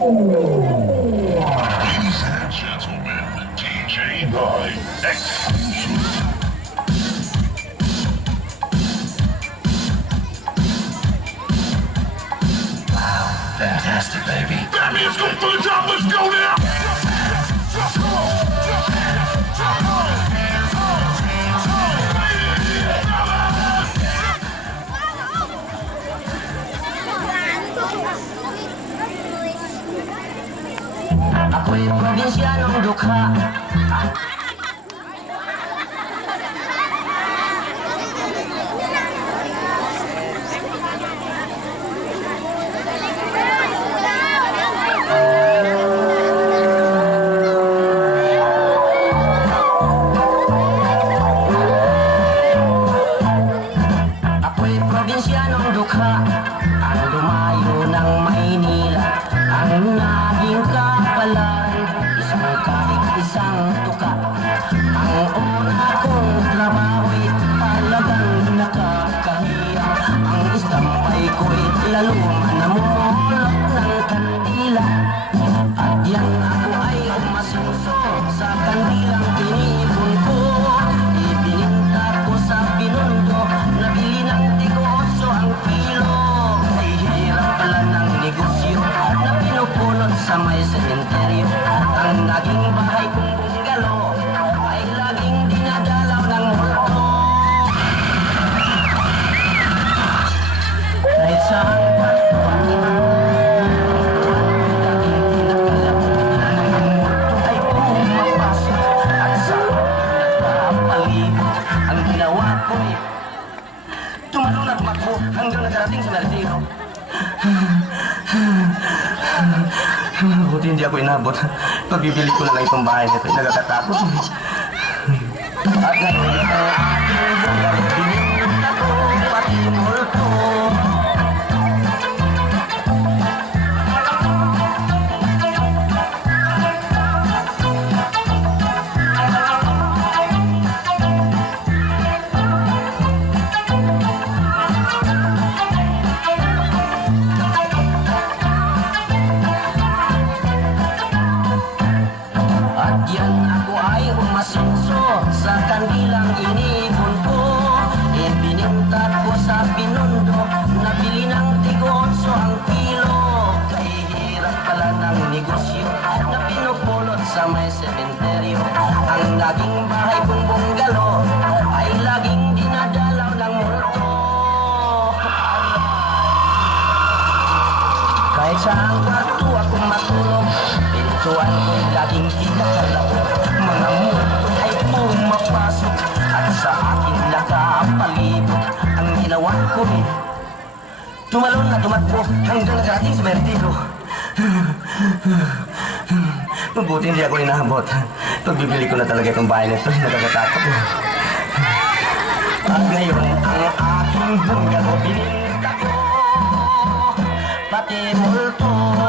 Ladies and gentlemen, DJ Night exclusive. Fantastic, baby. That means go for the top, let's go now! Ako'y probinsyanong dukha. Ako'y probinsyanong dukha. Ang lumayo ng Maynila, ang naging kapalan, isang kahit isang tuka. Ang una kong trabaho'y talagang nakakahiya. Ang istampay ko'y lalo namumulot ng kandila. At yan ako ay umasuso sa kandilang tinipon ko. Ibininta ko sa Binondo, nabili ng tig-8 ang kilo. Ay hirap pala ng negosyo na pinupulot sa may sementeryo. Ang naging bahay kong bungalow ay laging dinadalaw ng multo. Kahit saan pa tumalon at tumakbo hanggang nakarating sa Meritiro. Buti hindi ako inabot. Pagbibili ko na lang itong bahay nito. Nagkakatakot. At ngayon ang aking bungalo, bininta ko pati multo. At yan ako ay umasenso sa kandilang inipon ko. Ibinintat ko sa Binondo, nabili ng tig-8 ang kilo. Kay hirap pala ng negosyo na pinupulot sa may sementeryo. Ang naging bahay kong bungalow ay laging dinadalaw ng multo. Kahit saan kwarto ako matulog, pintuan ko'y laging kinakalaw. Mga multo ay pumapasok at sa akin nakapalibot. Ang ginawa ko'y tumalon na tumakbo hanggang nakarating sa Meritiro. Mabuti hindi ako inabot. Pagbibili ko na talaga itong bahay nito, nakakatakot. At ngayon ang aking bungalow bininta ko pati multo.